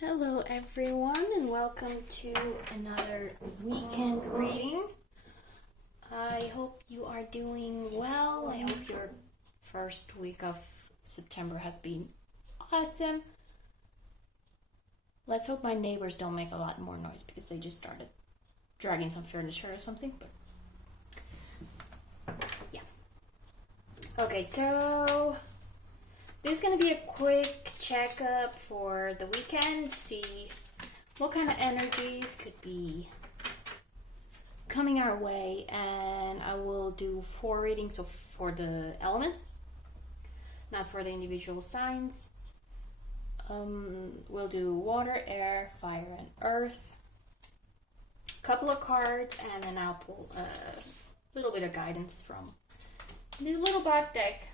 Hello everyone and welcome to another weekend reading. I hope you are doing well. I hope your first week of September has been awesome. Let's hope my neighbors don't make a lot more noise because they just started dragging some furniture or something. But yeah. Okay, so this is going to be a quick checkup for the weekend, see what kind of energies could be coming our way, and I will do 4 readings for the elements, not for the individual signs. We'll do water, air, fire, and earth. A couple of cards, and then I'll pull a little bit of guidance from this little back deck.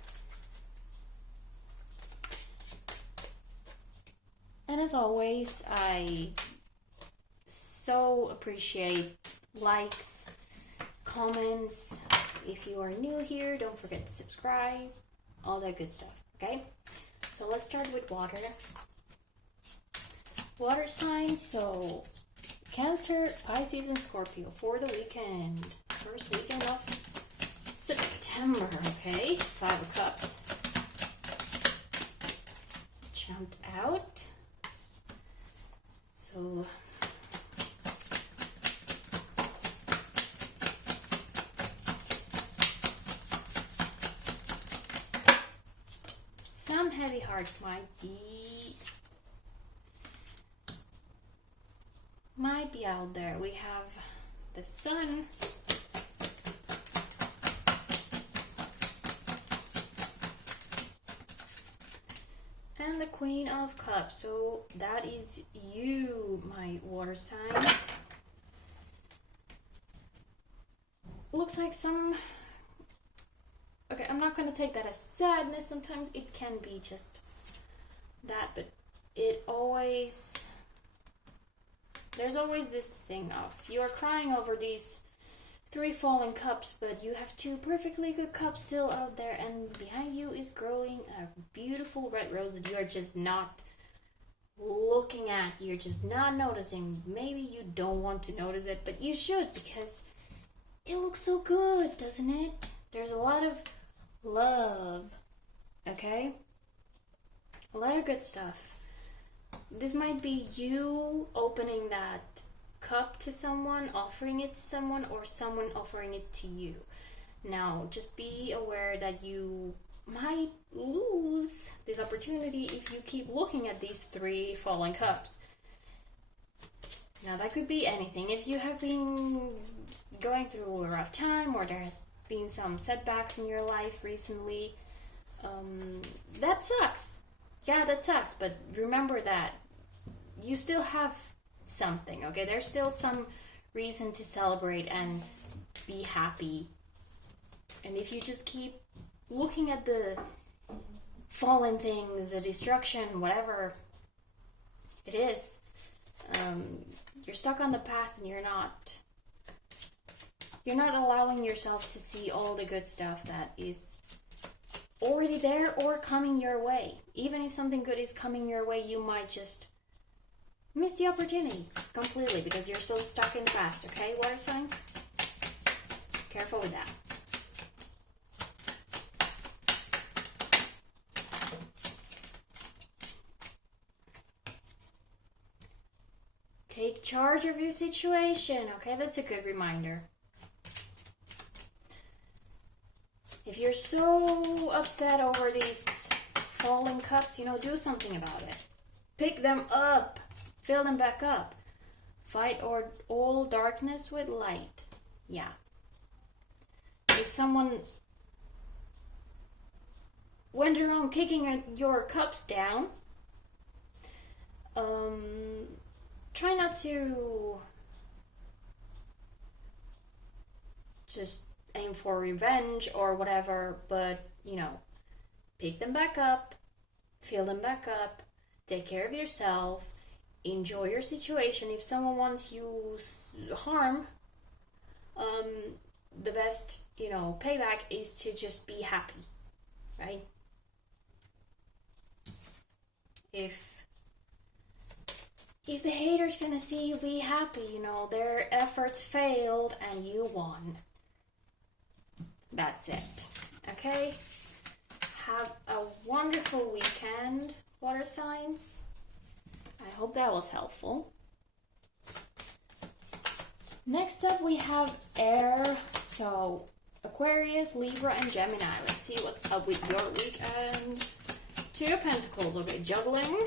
And as always, I so appreciate likes, comments. If you are new here, don't forget to subscribe, all that good stuff, okay? So let's start with water. Water signs, so Cancer, Pisces, and Scorpio for the weekend. First weekend of September, okay? 5 of Cups. Jumped out. So some heavy hearts might be out there. We have the Sun, and the Queen of Cups. So that is you, my water signs. Looks like some... Okay, I'm not going to take that as sadness. Sometimes it can be just that, but it always... There's always this thing of you are crying over these 3 fallen cups, but you have 2 perfectly good cups still out there, and behind you is growing a beautiful red rose that you are just not looking at. You're just not noticing. Maybe you don't want to notice it, but you should, because it looks so good, doesn't it? There's a lot of love, okay? A lot of good stuff. This might be you opening that cup to someone, offering it to someone, or someone offering it to you. Now, just be aware that you might lose this opportunity if you keep looking at these 3 fallen cups. Now, that could be anything. If you have been going through a rough time, or there has been some setbacks in your life recently, that sucks. Yeah, that sucks, but remember that you still have something, okay? There's still some reason to celebrate and be happy. And if you just keep looking at the fallen things, the destruction, whatever it is, you're stuck on the past, and you're not allowing yourself to see all the good stuff that is already there or coming your way. Even if something good is coming your way, you might just miss the opportunity completely because you're so stuck in the past, okay, water signs? Careful with that. Take charge of your situation, okay? That's a good reminder. If you're so upset over these falling cups, do something about it. Pick them up. Fill them back up. Fight all darkness with light. Yeah. If someone went around kicking your cups down, try not to just aim for revenge or whatever, but, pick them back up, fill them back up, take care of yourself, enjoy your situation. If someone wants you harm, the best, payback is to just be happy, right? If if the haters gonna see you be happy, you know, their efforts failed and you won. That's it. Okay? Have a wonderful weekend, water signs. I hope that was helpful. Next up we have air. So Aquarius, Libra, and Gemini. Let's see what's up with your weekend. Two of Pentacles. Okay, juggling.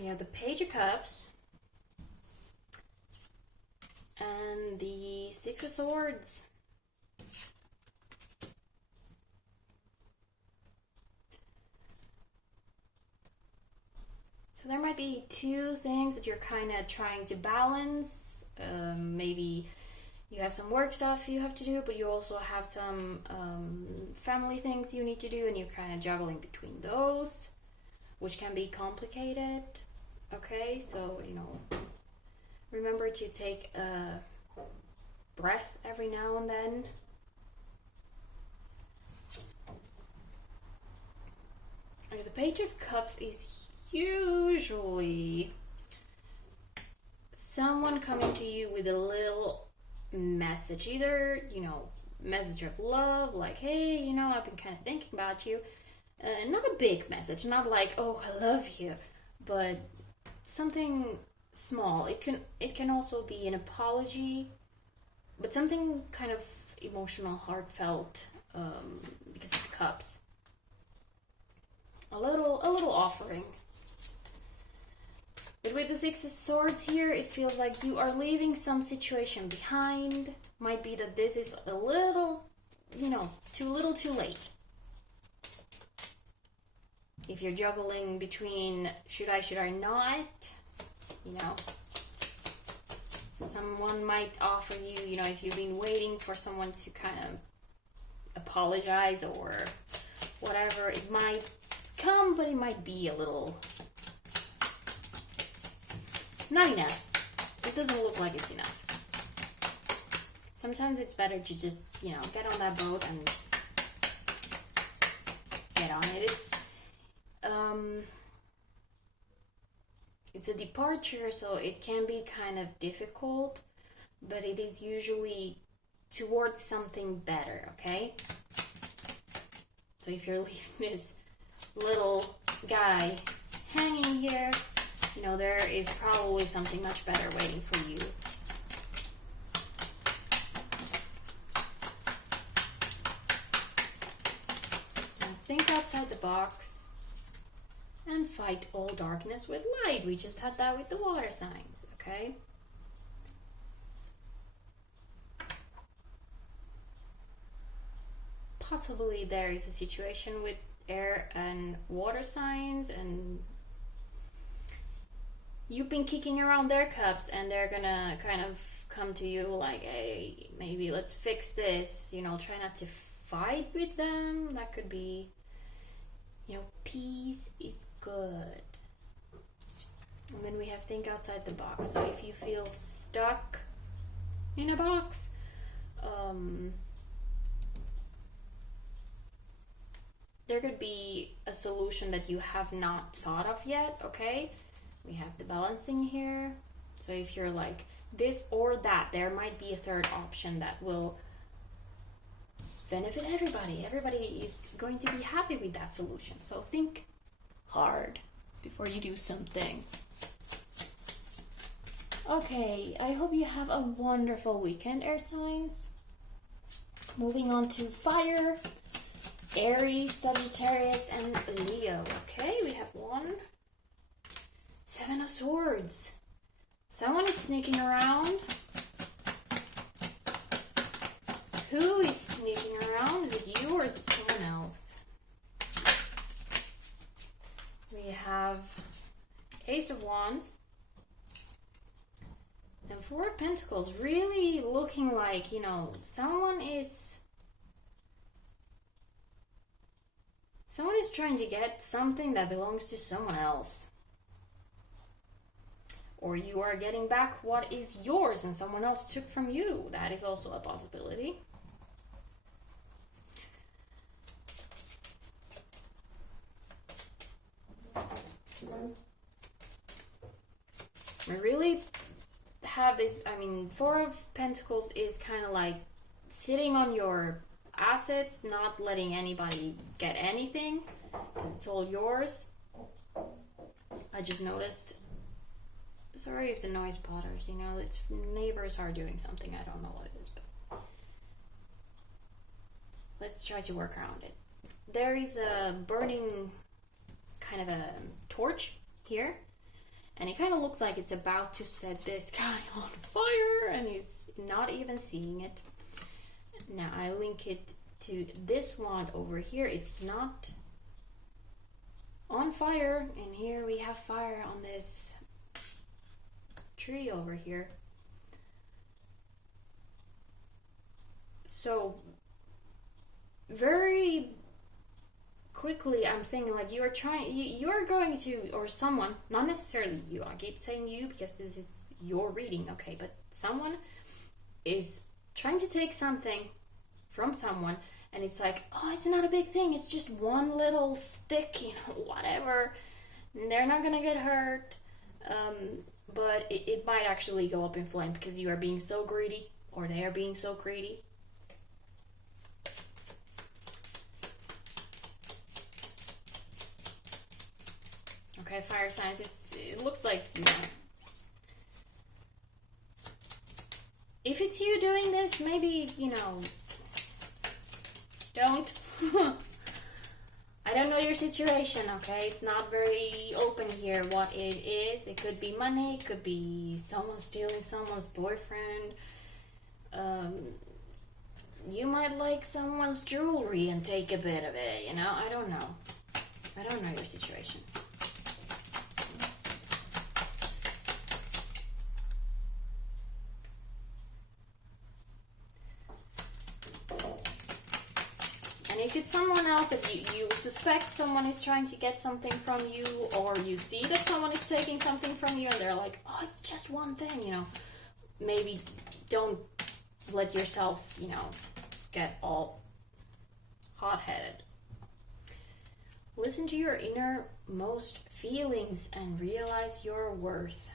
We have the Page of Cups. And the Six of Swords. So there might be two things that you're kind of trying to balance. Maybe you have some work stuff you have to do, but you also have some family things you need to do, and you're kind of juggling between those, which can be complicated. Okay, so, you know, remember to take a breath every now and then. Okay, the Page of Cups is usually someone coming to you with a little message. Either, you know, message of love, like, hey, you know, I've been kind of thinking about you. Not a big message, not like, oh, I love you, but something small. It can also be an apology, but something kind of emotional, heartfelt, because it's cups. A little offering. But with the Six of Swords here, it feels like you are leaving some situation behind. Might be that this is a little, you know, too little too late. If you're juggling between should I not, you know, someone might offer you, you know, if you've been waiting for someone to kind of apologize or whatever, it might come, but it might be a little not enough. It doesn't look like it's enough. Sometimes it's better to just, you know, get on that boat and get on it. It's a departure, so it can be kind of difficult, but it is usually towards something better, okay? So if you're leaving this little guy hanging here, you know, there is probably something much better waiting for you. Now think outside the box and fight all darkness with light. We just had that with the water signs, okay? Possibly there is a situation with air and water signs, and you've been kicking around their cups, and they're gonna kind of come to you like, hey, maybe let's fix this, you know, try not to fight with them. That could be, you know, peace is good. And then we have think outside the box. So if you feel stuck in a box, there could be a solution that you have not thought of yet, okay? We have the balancing here. So if you're like this or that, there might be a third option that will benefit everybody. Everybody is going to be happy with that solution. So think hard before you do something. Okay, I hope you have a wonderful weekend, air signs. Moving on to fire, Aries, Sagittarius, and Leo. Okay, we have one. Seven of Swords. Someone is sneaking around. Who is sneaking around? Is it you or is it someone else? We have Ace of Wands and Four of Pentacles. Really looking like, you know, someone is trying to get something that belongs to someone else. Or you are getting back what is yours and someone else took from you. That is also a possibility. We really have this, I mean, Four of Pentacles is kind of like sitting on your assets, not letting anybody get anything. It's all yours. I just noticed. Sorry if the noise bothers, you know, it's neighbors are doing something, I don't know what it is, but let's try to work around it. There is a burning kind of a torch here, and it kind of looks like it's about to set this guy on fire, and he's not even seeing it. Now I link it to this one over here. It's not on fire, and here we have fire on this tree over here. So very quickly I'm thinking like you are trying, you're going to, or someone, not necessarily you, I keep saying you because this is your reading, okay, but someone is trying to take something from someone, and it's like, oh, it's not a big thing, it's just one little stick, you know, whatever, they're not gonna get hurt, but it might actually go up in flame because you are being so greedy, or they are being so greedy. Okay, fire signs, it looks like, you know, if it's you doing this, maybe, you know, don't. I don't know your situation, okay? It's not very open here what it is. It could be money, it could be someone stealing someone's boyfriend. You might like someone's jewelry and take a bit of it, you know? I don't know. I don't know your situation. If it's someone else that you suspect someone is trying to get something from you, or you see that someone is taking something from you and they're like, oh, it's just one thing, you know, maybe don't let yourself, you know, get all hot-headed. Listen to your innermost feelings and realize your worth.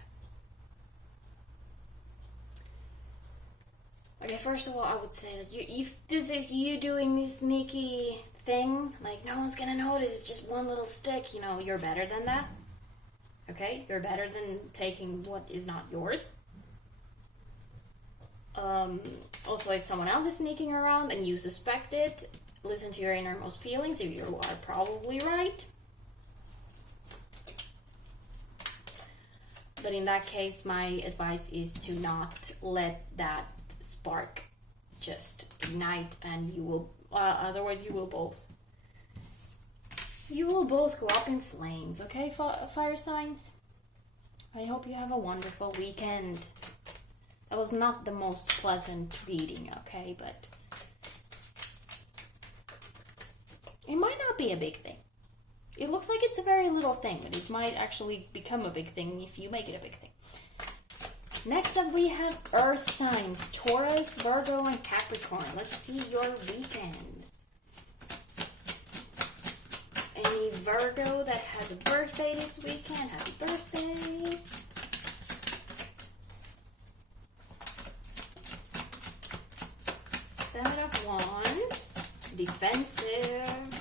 Okay, first of all, I would say that if this is you doing this sneaky thing, like no one's gonna notice, it's just one little stick, you know, you're better than that. Okay? You're better than taking what is not yours. Also, if someone else is sneaking around and you suspect it, listen to your innermost feelings. If you are probably right. But in that case, my advice is to not let that spark just ignite, and you will otherwise you will both go up in flames. Okay, fire signs, I hope you have a wonderful weekend. That was not the most pleasant reading, okay, but it might not be a big thing. It looks like it's a very little thing, but it might actually become a big thing if you make it a big thing. Next up, we have Earth signs, Taurus, Virgo, and Capricorn. Let's see your weekend. Any Virgo that has a birthday this weekend, happy birthday. Seven of Wands, defensive.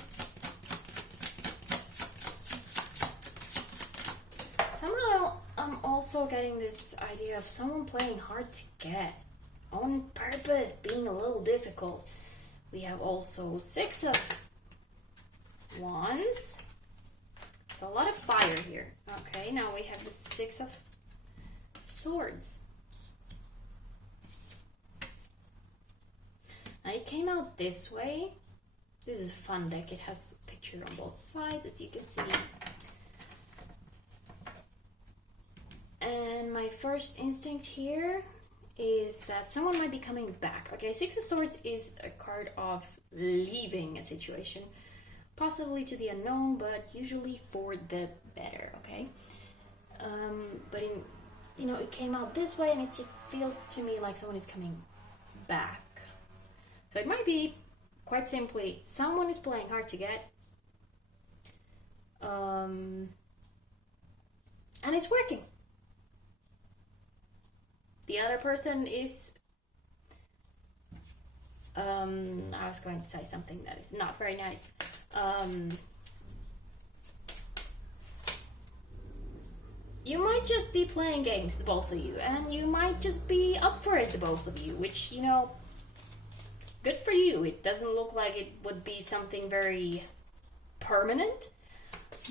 Somehow, I'm also getting this idea of someone playing hard to get on purpose, being a little difficult. We have also Six of Wands. So a lot of fire here. Okay, now we have the Six of Swords. Now it came out this way. This is a fun deck. It has a picture on both sides, as you can see. And my first instinct here is that someone might be coming back. Okay, Six of Swords is a card of leaving a situation, possibly to the unknown, but usually for the better. Okay, but it came out this way, and it just feels to me like someone is coming back. So it might be quite simply someone is playing hard to get. And it's working. The other person is... I was going to say something that is not very nice. You might just be playing games, the both of you, and you might just be up for it, the both of you, which, you know, good for you. It doesn't look like it would be something very permanent,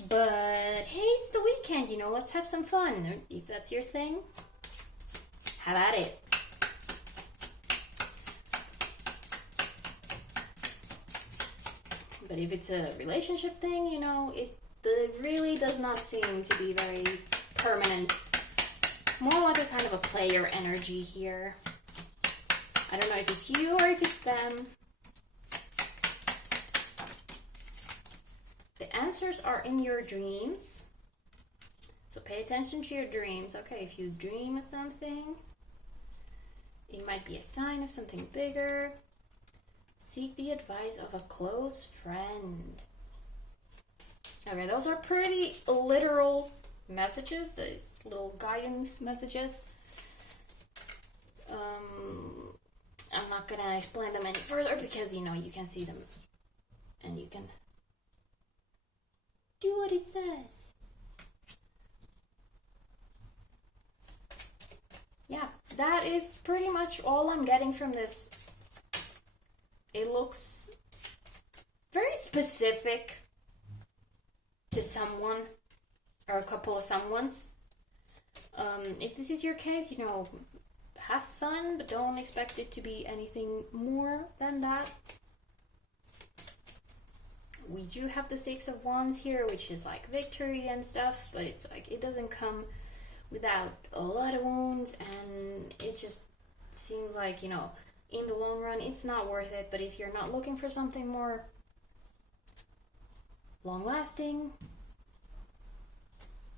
but hey, it's the weekend, you know, let's have some fun. If that's your thing, have at it. But if it's a relationship thing, you know, it really does not seem to be very permanent. More like a kind of a player energy here. I don't know if it's you or if it's them. The answers are in your dreams. So pay attention to your dreams. Okay, if you dream of something, it might be a sign of something bigger. Seek the advice of a close friend. Okay, those are pretty literal messages, these little guidance messages. I'm not gonna explain them any further because, you know, you can see them and you can do what it says. Yeah, that is pretty much all I'm getting from this. It looks very specific to someone or a couple of someones. If this is your case, you know, have fun, but don't expect it to be anything more than that. We do have the Six of Wands here, which is like victory and stuff, but it's like it doesn't come without a lot of wounds, and it just seems like, you know, in the long run, it's not worth it. But if you're not looking for something more long-lasting,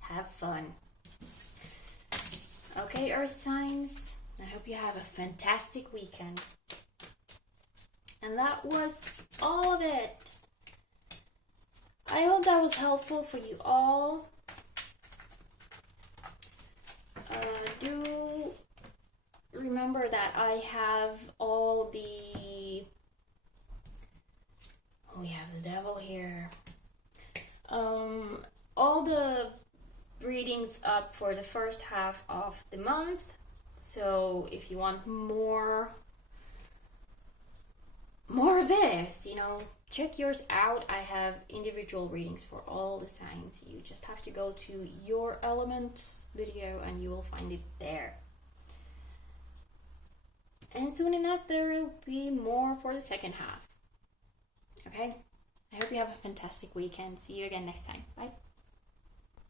have fun. Okay, Earth signs, I hope you have a fantastic weekend. And that was all of it. I hope that was helpful for you all. Do remember that I have all the... Oh, we have the devil here. All the readings up for the first half of the month. So if you want more of this, you know, check yours out. I have individual readings for all the signs. You just have to go to your element video and you will find it there. And soon enough there will be more for the second half. Okay? I hope you have a fantastic weekend. See you again next time. Bye.